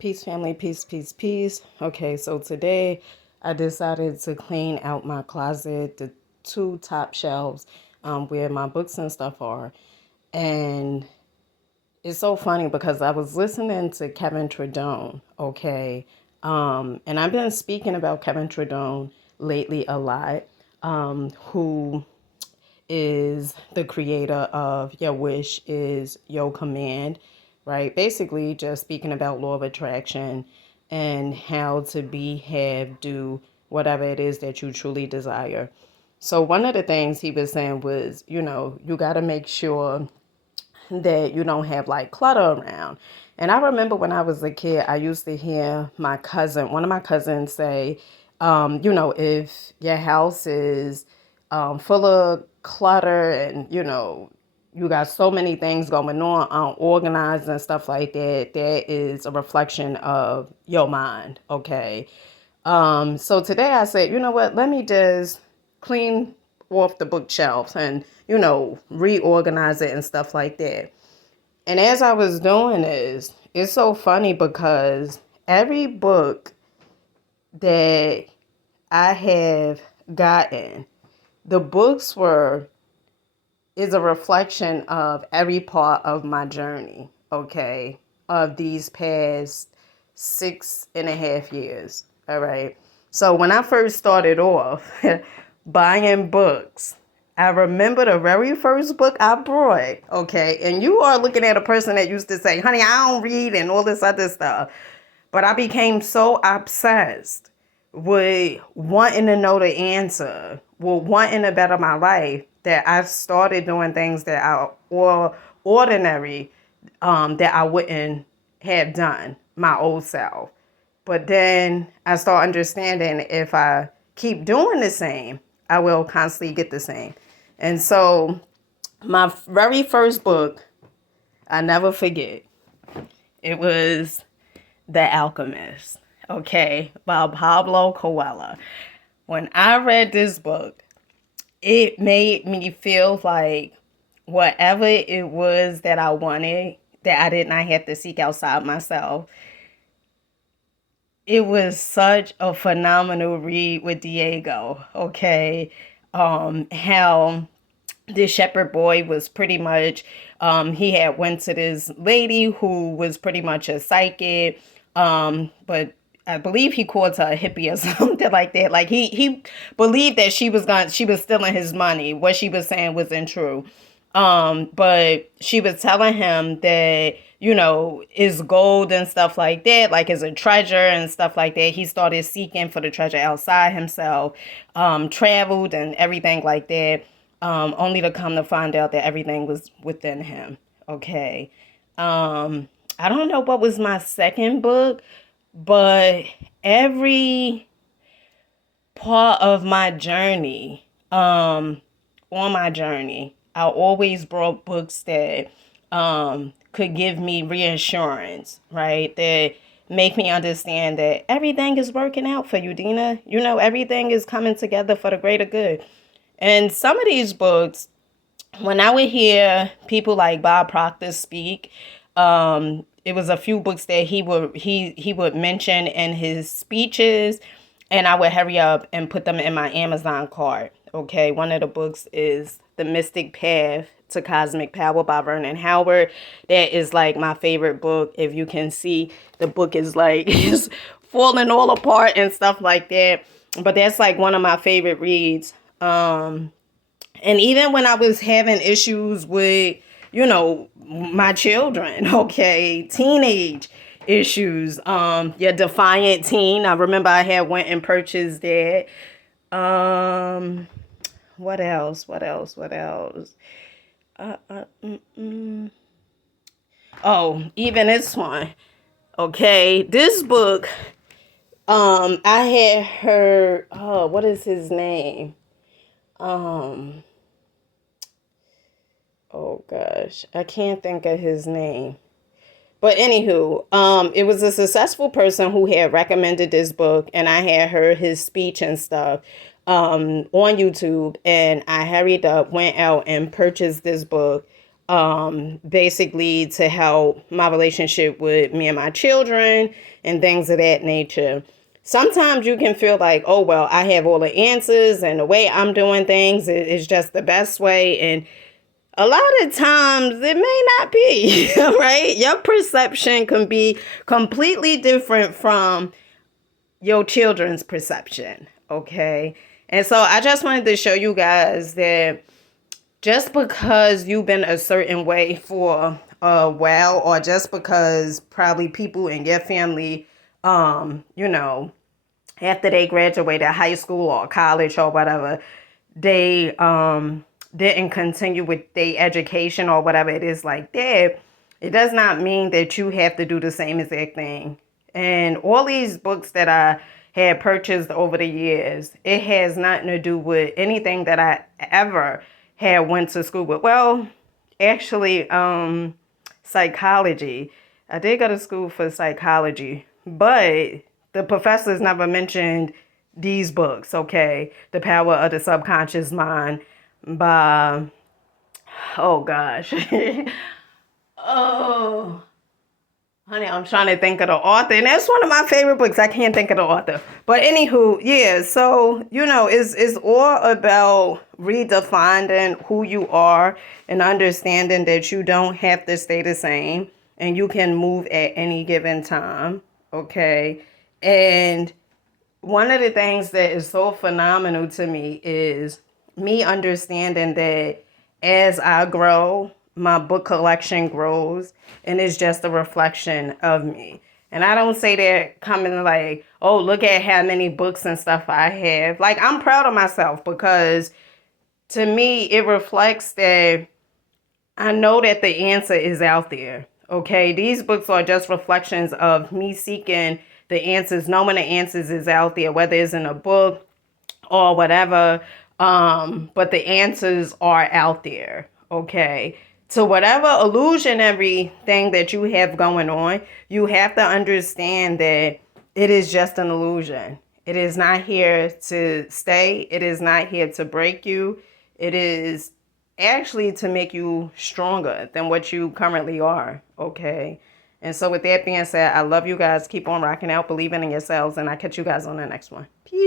Peace, family, peace, peace, peace. Okay, so today I decided to clean out my closet, the two top shelves where my books and stuff are. And it's so funny because I was listening to Kevin Tredone, okay? And I've been speaking about Kevin Tredone lately a lot, who is the creator of Your Wish is Your Command, right? Basically, just speaking about law of attraction and how to be, have, do whatever it is that you truly desire. So, one of the things he was saying was, you got to make sure that you don't have like clutter around. And I remember when I was a kid, I used to hear one of my cousins say, if your house is full of clutter and, you got so many things going on, unorganized and stuff like that, that is a reflection of your mind, okay? So today I said, you know what, let me just clean off the bookshelves and, reorganize it and stuff like that. And as I was doing this, it's so funny because every book that I have gotten, the books is a reflection of every part of my journey, okay, of these past 6.5 years. All right. So when I first started off buying books, I remember the very first book I bought, okay, and you are looking at a person that used to say, honey, I don't read and all this other stuff. But I became so obsessed with wanting to know the answer, with wanting to better my life, that I started doing things that are ordinary, that I wouldn't have done my old self. But then I start understanding if I keep doing the same, I will constantly get the same. And so my very first book, I never forget, it was The Alchemist, okay, by Pablo Coelho. When I read this book, it made me feel like whatever it was that I wanted, that I did not have to seek outside myself. It was such a phenomenal read with Diego, okay? How this shepherd boy was pretty much, he had went to this lady who was pretty much a psychic, but I believe he called her a hippie or something like that. Like he believed that she was stealing his money. What she was saying wasn't true. But she was telling him that, is gold and stuff like that, like is a treasure and stuff like that. He started seeking for the treasure outside himself, traveled and everything like that, only to come to find out that everything was within him. Okay. I don't know what was my second book, but every part of my journey, on my journey, I always brought books that could give me reassurance, right? That make me understand that everything is working out for you, Dina. Everything is coming together for the greater good. And some of these books, when I would hear people like Bob Proctor speak, it was a few books that he would mention in his speeches, and I would hurry up and put them in my Amazon cart. Okay, one of the books is The Mystic Path to Cosmic Power by Vernon Howard. That is like my favorite book. If you can see, the book is like is falling all apart and stuff like that. But that's like one of my favorite reads. And even when I was having issues with, my children, okay, teenage issues, your Defiant Teen. I remember I had went and purchased that. What else? What else? What else? Oh, even this one. Okay, this book. I had heard. Oh, what is his name? Um, oh gosh, I can't think of his name. But anywho, it was a successful person who had recommended this book, and I had heard his speech and stuff on YouTube, and I hurried up, went out and purchased this book. basically to help my relationship with me and my children and things of that nature. Sometimes you can feel like, oh, well, I have all the answers and the way I'm doing things is just the best way. And a lot of times it may not be, right? Your perception can be completely different from your children's perception, okay? And so I just wanted to show you guys that just because you've been a certain way for a while, or just because probably people in your family, you know, after they graduated high school or college or whatever, they didn't continue with their education or whatever it is like that, it does not mean that you have to do the same exact thing. And all these books that I had purchased over the years, it has nothing to do with anything that I ever had went to school with. Well, actually, psychology. I did go to school for psychology, but the professors never mentioned these books, okay? The Power of the Subconscious Mind by, oh gosh. Oh, honey, I'm trying to think of the author, and that's one of my favorite books. I can't think of the author. But anywho, yeah, so, it's all about redefining who you are and understanding that you don't have to stay the same and you can move at any given time, okay? And one of the things that is so phenomenal to me is me understanding that as I grow, my book collection grows, and it's just a reflection of me. And I don't say that coming like, oh, look at how many books and stuff I have. Like, I'm proud of myself because to me, it reflects that I know that the answer is out there. Okay, these books are just reflections of me seeking the answers, knowing the answers is out there, whether it's in a book or whatever. But the answers are out there. Okay. So whatever illusionary thing that you have going on, you have to understand that it is just an illusion. It is not here to stay. It is not here to break you. It is actually to make you stronger than what you currently are. Okay. And so with that being said, I love you guys. Keep on rocking out, believing in yourselves, and I'll catch you guys on the next one. Peace.